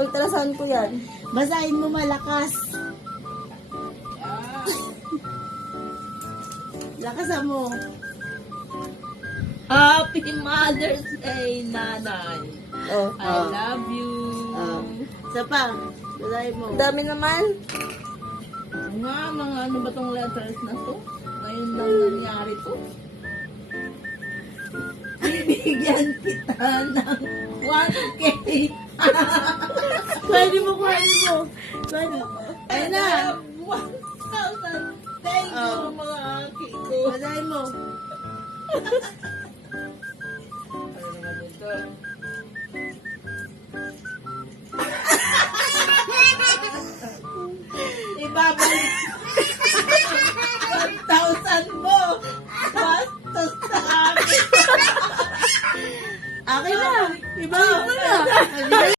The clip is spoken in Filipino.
Ultrasound ko yan. Basahin mo malakas. Lakasan mo. Happy Mother's Day, Nanay. Oh. I love you. Isa pa. Basahin mo. Dami naman. Nga, mga ano ba tong letters na to? Ngayon lang nangyari to. Bibigyan kita ng 1K. Pwede mo, pwede mo. Pwede mo. Ayun na. 1,000. Thank you, mga aki ko. Basahin mo.